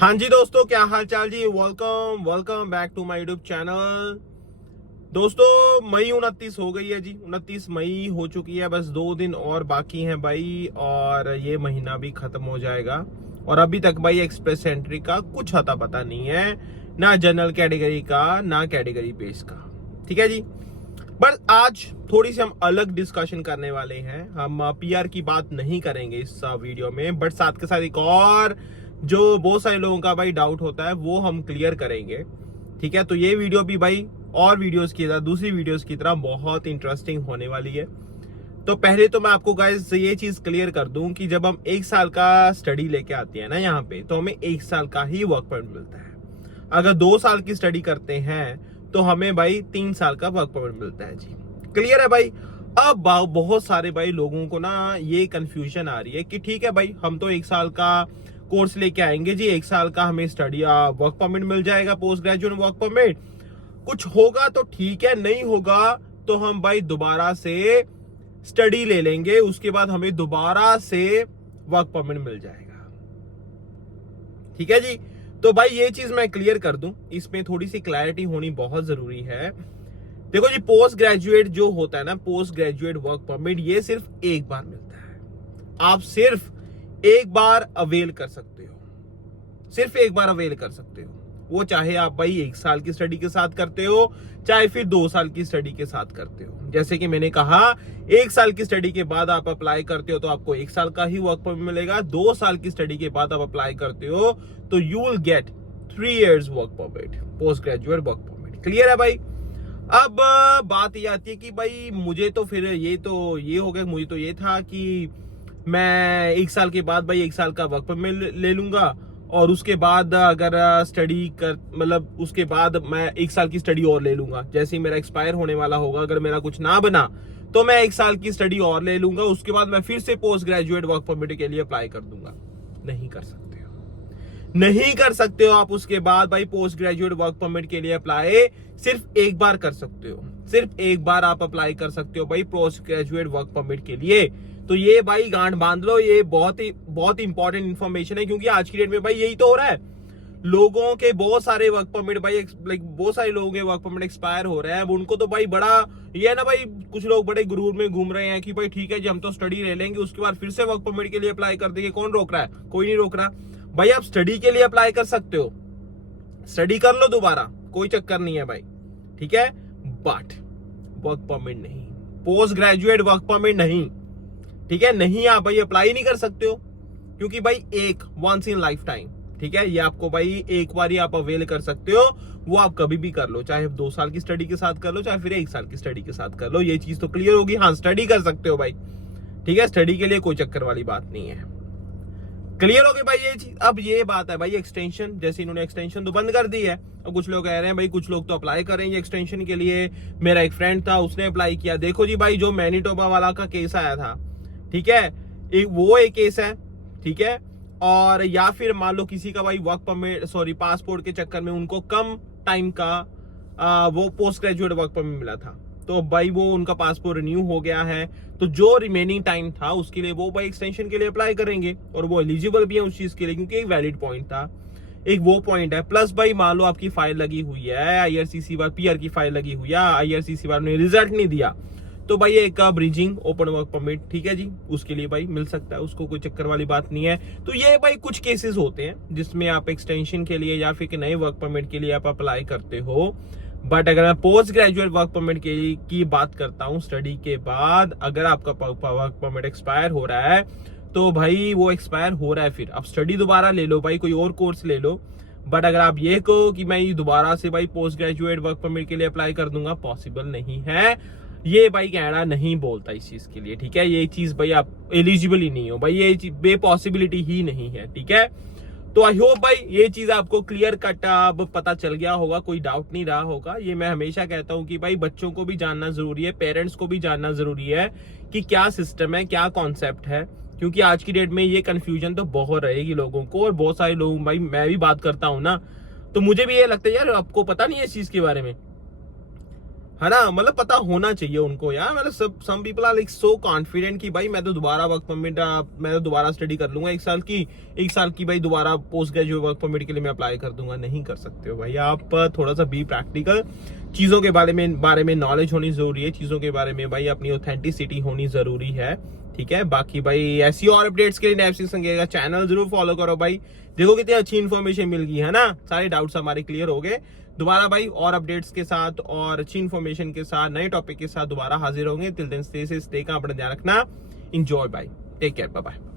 हाँ जी दोस्तों, क्या हाल चाल जी। Welcome back to my YouTube channel. दोस्तों मई 29 हो गई है जी, 29 मई हो चुकी है। बस 2 दिन और बाकी हैं भाई, और ये महीना भी खत्म हो जाएगा। और अभी तक भाई एक्सप्रेस एंट्री का कुछ अता पता नहीं है, ना जनरल कैटेगरी का ना कैटेगरी बेस का। ठीक है जी। बट आज थोड़ी सी हम अलग डिस्कशन करने वाले हैं। हम पीआर की बात नहीं करेंगे इस वीडियो में, बट साथ के साथ एक और जो बहुत सारे लोगों का भाई डाउट होता है वो हम क्लियर करेंगे। ठीक है, तो ये वीडियो भी भाई और वीडियोस की तरह, दूसरी वीडियोस की तरह बहुत इंटरेस्टिंग होने वाली है। तो पहले तो मैं आपको गाइस ये चीज क्लियर कर दूं कि जब हम 1 साल का स्टडी लेके आते हैं ना यहाँ पे, तो हमें 1 साल का ही वर्क परमिट मिलता है। अगर 2 साल की स्टडी करते हैं तो हमें भाई 3 साल का वर्क परमिट मिलता है जी। क्लियर है भाई। अब बहुत सारे भाई लोगों को ना ये कंफ्यूजन आ रही है कि ठीक है भाई, हम तो 1 साल का कोर्स लेके आएंगे जी, 1 साल का हमें स्टडी वर्क परमिट मिल जाएगा, पोस्ट ग्रेजुएट वर्क परमिट। कुछ होगा तो ठीक है, नहीं होगा तो हम भाई दोबारा से स्टडी ले लेंगे, उसके बाद हमें दोबारा से वर्क परमिट मिल जाएगा। ठीक है जी। तो भाई ये चीज मैं क्लियर कर दूं, इसमें थोड़ी सी क्लैरिटी होनी बहुत जरूरी है। देखो जी, पोस्ट ग्रेजुएट जो होता है ना, पोस्ट ग्रेजुएट वर्क परमिट, ये सिर्फ एक बार मिलता है। आप सिर्फ एक बार अवेल कर सकते हो, सिर्फ एक बार अवेल कर सकते हो। वो चाहे आप भाई 1 साल की स्टडी के साथ करते हो, चाहे फिर 2 साल की स्टडी के साथ करते हो। जैसे कि मैंने कहा, 1 साल की स्टडी के बाद आप अप्लाई करते हो तो आपको 1 साल का ही वर्क परमिट मिलेगा। 2 साल की स्टडी के बाद आप अप्लाई करते हो तो you will get 3 years work permit, post graduate work permit. Clear है भाई। अब बात ये आती है कि भाई मुझे तो फिर ये हो गया, मुझे तो ये था कि मैं 1 साल के बाद भाई 1 साल का वर्क परमिट ले लूंगा, और उसके बाद अगर स्टडी कर, मतलब उसके बाद मैं 1 साल की स्टडी और ले लूंगा। जैसे ही मेरा एक्सपायर होने वाला होगा, अगर मेरा कुछ ना बना तो मैं 1 साल की स्टडी और ले लूंगा, उसके बाद मैं फिर से पोस्ट ग्रेजुएट वर्क परमिट के लिए अप्लाई कर दूंगा। नहीं कर सकते हो, नहीं कर सकते हो आप। उसके बाद भाई पोस्ट ग्रेजुएट वर्क परमिट के लिए अप्लाई सिर्फ एक बार कर सकते हो, सिर्फ एक बार आप अप्लाई कर सकते हो भाई पोस्ट ग्रेजुएट वर्क परमिट के लिए। तो ये भाई गांठ बांध लो, ये बहुत इंपॉर्टेंट इंफॉर्मेशन है, क्योंकि आज की डेट में भाई यही तो हो रहा है। लोगों के बहुत सारे वर्क परमिट भाई, लाइक बहुत सारे लोगों के वर्क परमिट एक्सपायर हो रहे हैं। अब उनको तो भाई बड़ा ये है ना भाई, कुछ लोग बड़े गुरूर में घूम रहे हैं कि भाई ठीक है जी, हम तो स्टडी ले लेंगे, उसके बाद फिर से वर्क परमिट के लिए अप्लाई कर देंगे। कौन रोक रहा है? कोई नहीं रोक रहा भाई। आप स्टडी के लिए अप्लाई कर सकते हो, स्टडी कर लो दोबारा, कोई चक्कर नहीं है भाई। ठीक है, बट वर्क परमिट नहीं, पोस्ट ग्रेजुएट वर्क परमिट नहीं। ठीक है, नहीं आप भाई अप्लाई नहीं कर सकते हो, क्योंकि भाई एक वंस इन लाइफ टाइम, ठीक है, ये आपको भाई एक बार ही आप अवेल कर सकते हो। वो आप कभी भी कर लो, चाहे 2 साल की स्टडी के साथ कर लो, चाहे फिर 1 साल की स्टडी के साथ कर लो। ये चीज तो क्लियर होगी। हाँ, स्टडी कर सकते हो भाई। ठीक है, स्टडी के लिए कोई चक्कर वाली बात नहीं है। क्लियर हो गई भाई ये चीज। अब ये बात है भाई एक्सटेंशन, जैसे इन्होंने एक्सटेंशन तो बंद कर दी है, और कुछ लोग कह रहे हैं भाई कुछ लोग तो अप्लाई करेंगे एक्सटेंशन के लिए। मेरा एक फ्रेंड था, उसने अप्लाई किया। देखो जी भाई, जो मैनीटोबा वाला का केस आया था, ठीक है, एक केस है। ठीक है, और या फिर मान लो किसी का भाई वर्क परमिट, सॉरी, पासपोर्ट के चक्कर में उनको कम टाइम का वो पोस्ट ग्रेजुएट वर्क परमिट मिला था, तो भाई वो उनका पासपोर्ट रिन्यू हो गया है, तो जो रिमेनिंग टाइम था उसके लिए वो भाई एक्सटेंशन के लिए अप्लाई करेंगे, और वो एलिजिबल भी है उस चीज के लिए, क्योंकि एक वैलिड पॉइंट था। एक वो पॉइंट है। प्लस भाई मान लो आपकी फाइल लगी हुई है, आईआरसीसी बार पीआर की फाइल लगी हुई है, आईआरसीसी बार ने रिजल्ट नहीं दिया, तो भाई एक ब्रिजिंग ओपन वर्क परमिट, ठीक है जी, उसके लिए भाई मिल सकता है, उसको कोई चक्कर वाली बात नहीं है। तो ये भाई कुछ केसेस होते हैं जिसमें आप एक्सटेंशन के लिए या फिर नए वर्क परमिट के लिए आप अप्लाई करते हो। बट अगर मैं पोस्ट ग्रेजुएट वर्क परमिट की बात करता हूँ, स्टडी के बाद अगर आपका वर्क परमिट एक्सपायर हो रहा है, तो भाई वो एक्सपायर हो रहा है, फिर आप स्टडी दोबारा ले लो भाई, कोई और कोर्स ले लो। बट अगर आप ये कहो कि मैं दोबारा से भाई पोस्ट ग्रेजुएट वर्क परमिट के लिए अप्लाई कर दूंगा, पॉसिबल नहीं है। ये भाई कनाडा नहीं बोलता इस चीज के लिए। ठीक है, ये चीज भाई आप एलिजिबल ही नहीं हो भाई, ये बेपॉसिबिलिटी ही नहीं है। ठीक है, तो आई होप भाई ये चीज आपको क्लियर कट अब पता चल गया होगा, कोई डाउट नहीं रहा होगा। ये मैं हमेशा कहता हूं कि भाई बच्चों को भी जानना जरूरी है, पेरेंट्स को भी जानना जरूरी है कि क्या सिस्टम है, क्या कॉन्सेप्ट है, क्योंकि आज की डेट में ये कंफ्यूजन तो बहुत रहेगी लोगों को। और बहुत सारे लोग, भाई मैं भी बात करता हूं ना, तो मुझे भी ये लगता है यार आपको पता नहीं है इस चीज के बारे में। है ना, मतलब पता होना चाहिए उनको यार। मतलब some people are like so confident कि भाई मैं तो दोबारा वर्क परमिट, मैं तो दोबारा स्टडी कर लूंगा 1 साल की भाई दोबारा पोस्ट ग्रेजुएट वर्क परमिट के लिए मैं अप्लाई कर दूंगा। नहीं कर सकते हो भाई आप, थोड़ा सा बी प्रैक्टिकल, चीजों के बारे में नॉलेज होनी जरूरी है, चीजों के बारे में भाई अपनी ऑथेंटिसिटी होनी जरूरी है, ठीक है। बाकी भाई ऐसी और अपडेट्स के लिए नैपसी संगे का चैनल जरूर फॉलो करो भाई। देखो कितनी अच्छी इन्फॉर्मेशन मिल गई है ना, सारे डाउट्स हमारे क्लियर हो गए। दोबारा भाई और अपडेट्स के साथ और अच्छी इन्फॉर्मेशन के साथ नए टॉपिक के साथ दोबारा हाजिर होंगे। Till then stay safe, stay का अपना ध्यान रखना। Enjoy bye, take care, bye bye.